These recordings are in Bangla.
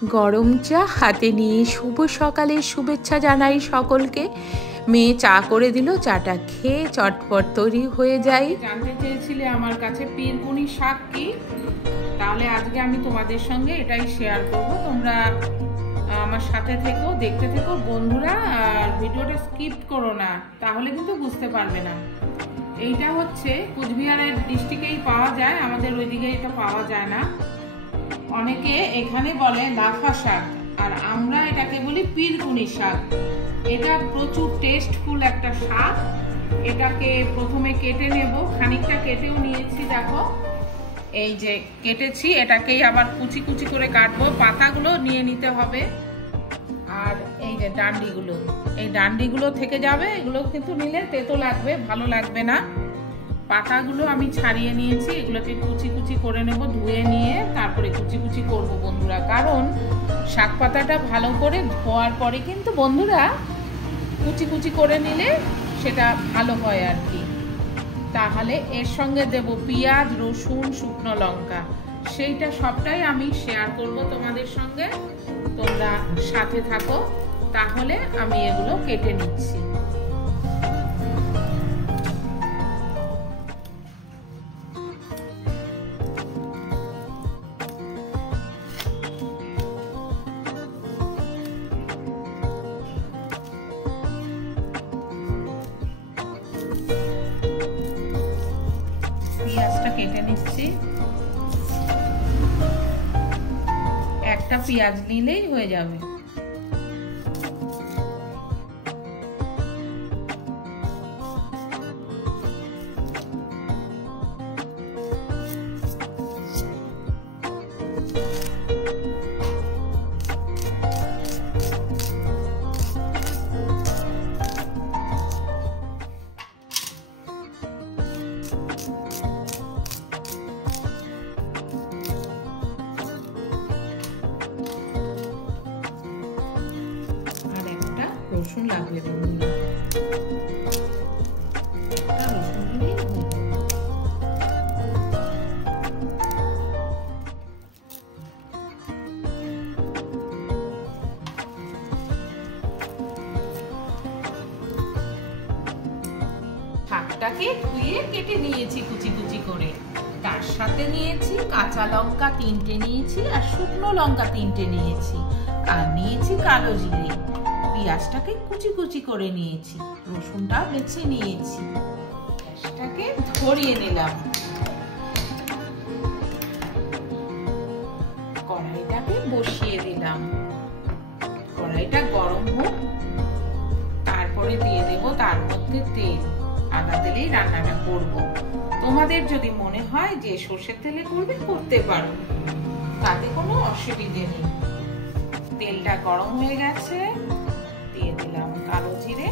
গরম চা হাতে নিয়ে শুভ সকালের শুভেচ্ছা জানাই সকলকে। মেয়ে চা করে দিল, চাটা খেয়ে চটপট তৈরি হয়ে যায়। জানতে চেয়েছিলে আমার কাছে পিরকুনি শাক কি, তাহলে আজকে আমি তোমাদের সঙ্গে এটাই শেয়ার করব। তোমরা আমার সাথে থেকো, দেখতে থেকো বন্ধুরা, আর ভিডিওটা স্কিপ করো না, তাহলে কিন্তু বুঝতে পারবে না। এইটা হচ্ছে কুচবিহারের ডিস্ট্রিক্টেই পাওয়া যায়, আমাদের ওইদিকে এটা পাওয়া যায় না। অনেকে এখানে বলে লাফা শাক, আর আমরা এটাকে বলি পিরকুনি শাক। এটা প্রচুর টেস্টফুল একটা শাক। এটাকে প্রথমে কেটে নেব, খানিকটা কেটেও নিয়েছি, দেখো এই যে কেটেছি। এটাকেই আবার কুচি কুচি করে কাটবো। পাতাগুলো নিয়ে নিতে হবে, আর এই যে ডান্ডিগুলো, এই ডান্ডিগুলো থেকে যাবে, এগুলো কিন্তু নিলে তেতো লাগবে, ভালো লাগবে না। পাতাগুলো আমি ছাড়িয়ে নিয়েছি, এগুলোকে কুচি কুচি করে নেব, ধুয়ে নিয়ে তারপরে কুচি কুচি করব বন্ধুরা। কারণ শাক পাতাটা ভালো করে ধোয়ার পরে কিন্তু বন্ধুরা কুচি কুচি করে নিলে সেটা ভালো হয় আর কি। তাহলে এর সঙ্গে দেব পেঁয়াজ, রসুন, শুকনো লঙ্কা, সেইটা সবটাই আমি শেয়ার করব তোমাদের সঙ্গে। তোমরা সাথে থাকো। তাহলে আমি এগুলো কেটে নিচ্ছি। পেঁয়াজটা কেটে নিচ্ছি, একটা পেঁয়াজ নিলেই হয়ে যাবে। রসুন লাগবে বন্ধুরা, রসুন দিলেই শাকটাকে ধুয়ে কেটে নিয়েছি কুচি কুচি করে। তার সাথে নিয়েছি কাঁচা লঙ্কা 3টে নিয়েছি, আর শুকনো লঙ্কা 3টে নিয়েছি, আর নিয়েছি কালো জিরে। পেঁয়াজটাকে কুচি কুচি করে নিয়েছি, রসুনটা বেছে নিয়েছি। গ্যাসটাকে ধরিয়ে নিলাম, কড়াইটাকে বসিয়ে দিলাম। কড়াইটা গরম হোক, তারপরে দিয়ে দেব তার মধ্যে তেল। আদা তেলেই রান্নাটা করব। তোমাদের যদি মনে হয় যে সর্ষের তেলে করবে, করতে পারো, তাতে কোনো অসুবিধে নেই। তেলটা গরম হয়ে গেছে, দিয়ে দিলাম কালো জিরে,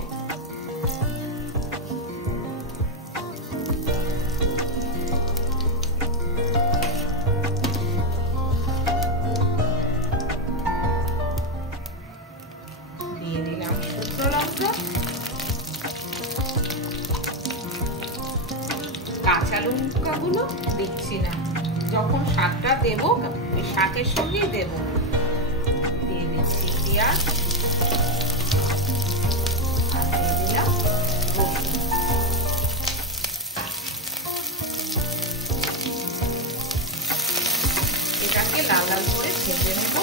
দিয়ে দিলাম শুকনো লঙ্কা, কাঁচা লঙ্কাগুলো দিচ্ছি না, যখন শাকটা দেব ওই শাকের সঙ্গেই দেব। দিয়ে দিচ্ছি পেঁয়াজ, এটাকে লাল লাল করে ভেজে নেব।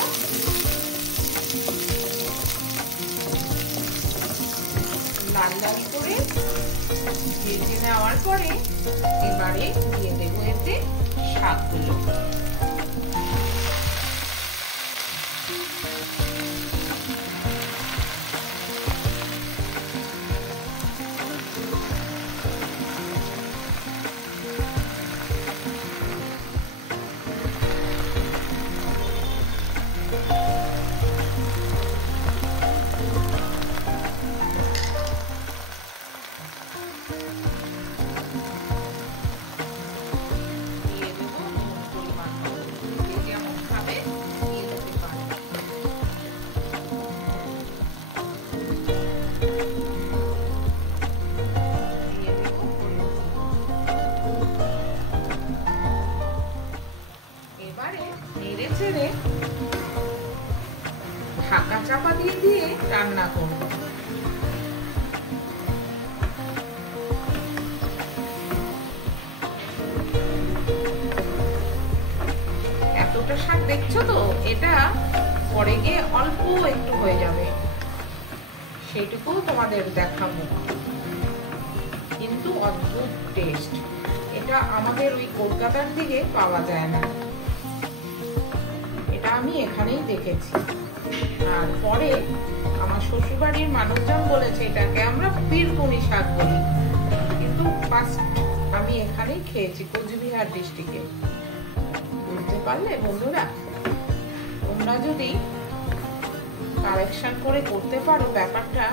লাল লাল করে ভেজে নেওয়ার পরে এবারে দিয়ে দেবো এতে শাকগুলো। ঢাকা চাপা দিয়ে দিয়ে রান্না করব। এতটা শাক দেখছো তো, এটা পরে গিয়ে অল্প একটু হয়ে যাবে, সেইটুকু তোমাদের দেখাবো। কিন্তু অদ্ভুত টেস্ট, এটা আমাদের ওই কলকাতার দিকে পাওয়া যায় না, এটা আমি এখানেই দেখেছি। আর পরে আমার শ্বশুরবাড়ির মানুষজন বলেছে এটাকে আমরা পিরকুনি শাক বলি, কিন্তু ফার্স্ট আমি এখানেই খেয়েছি, কোচবিহার ডিস্ট্রিক্টে। বুঝতে পারলে বন্ধুরা? তোমরা যদি কালেকশন করে করতে পারো ব্যাপারটা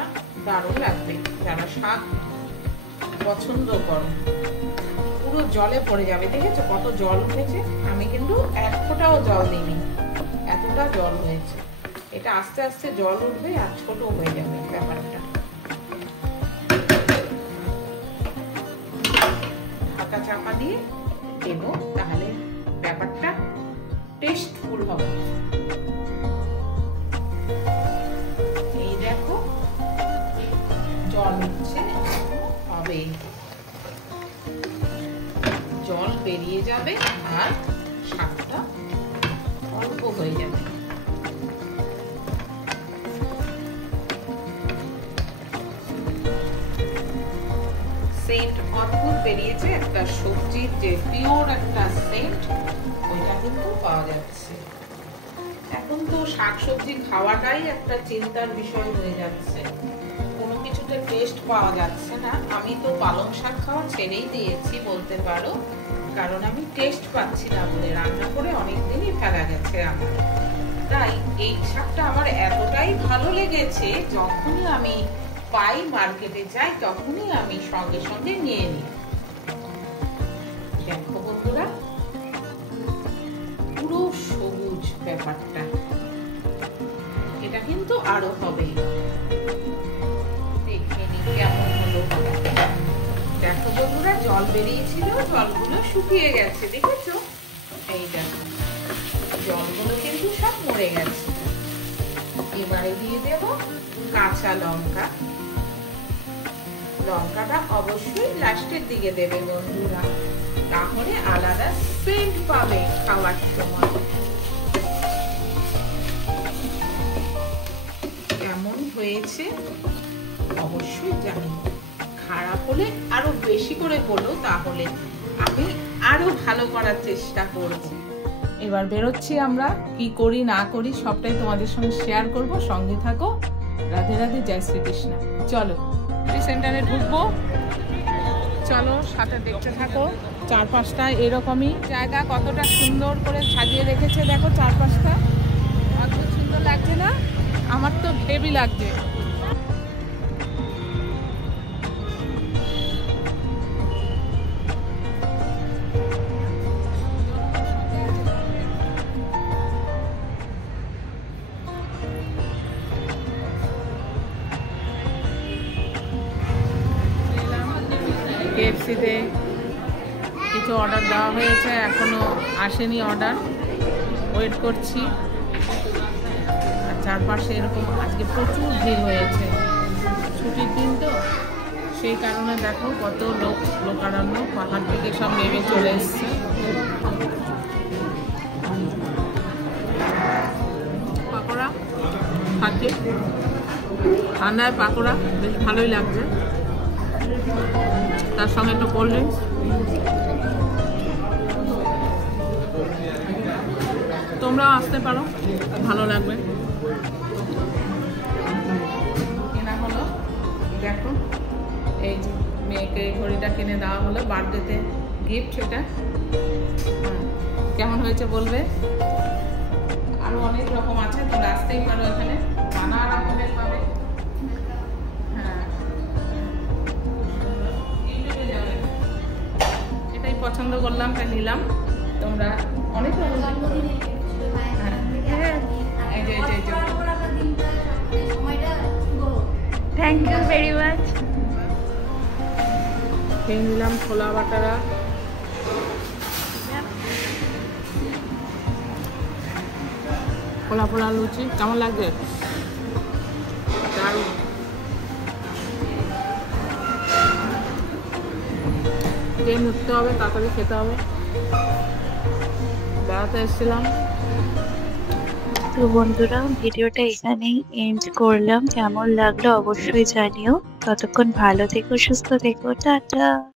দারুণ লাগবে। যারা শাক পছন্দ করো, পুরো জলে পড়ে যাবে। দেখেছো কত জল উঠেছে? আমি কিন্তু এক ফোঁটাও জল দিইনি, এতটা জল হয়েছে। এটা আস্তে আস্তে জল উঠবে আর ছোট হয়ে যাবে ব্যাপারটা। ঢাকা চাপা দিয়ে দেবো, তাহলে ব্যাপারটা টেস্টফুল হবে। এই দেখো জল উঠছে, হবে জল বেরিয়ে যাবে আর শাকটা অল্প হয়ে যাবে। সেন্ট অদ্ভুত বেরিয়েছে, একটা সবজির যে পিওর একটা সেন্ট, ওইটা কিন্তু পাওয়া যাচ্ছে। এখন তো শাকসবজি খাওয়াটাই একটা চিন্তার বিষয় হয়ে যাচ্ছে, কোনো কিছুতে টেস্ট পাওয়া যাচ্ছে না। আমি তো পালং শাক খাওয়া ছেড়েই দিয়েছি বলতে পারো, কারণ আমি টেস্ট পাচ্ছি না বলে। রান্না করে অনেকদিনই ফেলা গেছে আমার। তাই এই শাকটা আমার এতটাই ভালো লেগেছে, যখনই আমি পাই মার্কেটে যাই তখনই আমি সঙ্গে সঙ্গে নিয়ে নিই। দেখো বন্ধুরা, পুরো সবুজ ব্যাপারটা, এটা কিন্তু আরো হবে। দেখে নি কেমন হলো। দেখো বন্ধুরা, জল বেরিয়েছিল, জলগুলো শুকিয়ে গেছে, দেখেছো? এই দেখো জলগুলো কিন্তু সব মরে গেছে। এবারে দিয়ে দেব কাঁচা লঙ্কা। লঙ্কাটা অবশ্যই লাস্টের দিকে দেবে বন্ধুরা, তাহলে আলাদা সেন্ট পাবে খাওয়ার সময়। কেমন হয়েছে অবশ্যই জানি, খারাপ হলে আরো বেশি করে বলো, তাহলে আমি আরো ভালো করার চেষ্টা করব। এবার বেরোচ্ছি, আমরা কি করি না করি সবটাই তোমাদের সঙ্গে শেয়ার করব। সঙ্গে থাকো। রাধে রাধে, জয় শ্রীকৃষ্ণ। চলো সেন্টারে ঢুকবো, চলো সাথে দেখতে থাকো। চারপাশটা এরকমই, জায়গা কতটা সুন্দর করে সাজিয়ে রেখেছে দেখো, চারপাশটা অদ্ভুত সুন্দর লাগছে না? আমার তো হেভি লাগছে। KFC-তে কিছু অর্ডার দেওয়া হয়েছে, এখনো আসেনি অর্ডার, ওয়েট করছি। আর চারপাশে এরকম আজকে প্রচুর ভিড় হয়েছে, ছুটির দিন তো, সেই কারণে দেখো কত লোকারণ্য, পাহাড় থেকে সব নেমে চলে এসছে। পাকোড়া খাচ্ছি, ঠান্ডায় পাকোড়া বেশ ভালোই লাগছে, তার সঙ্গে একটু কোল্ড ড্রিঙ্কস। তোমরাও আসতে পারো, ভালো লাগবে। কেনা হলো দেখো, এই যে মেয়েকে ঘড়িটা কিনে দেওয়া হলো, বার্থডেতে গিফট। এটা কেমন হয়েছে বলবে। আরো অনেক রকম আছে, তোমরা আসতেই পারো, এখানে নানা রকমের পাবে। হ্যাঁ, এটাই পছন্দ করলাম, তাই নিলাম। তোমরা অনেক রকম থ্যাংক ইউ ভেরি মাচ। খেয়ে নিলাম ছোলা বাটারা। ফোলা ফোলা লুচি কেমন লাগছে? দারুণ। ট্রেন উঠতে হবে, তাড়াতাড়ি খেতে হবে। বেড়াতে এসেছিলাম। তো বন্ধুরা, ভিডিওটা এখানেই এন্ড করলাম। কেমন লাগলো অবশ্যই জানিও। ততক্ষণ ভালো থেকো, সুস্থ থেকো, টাটা।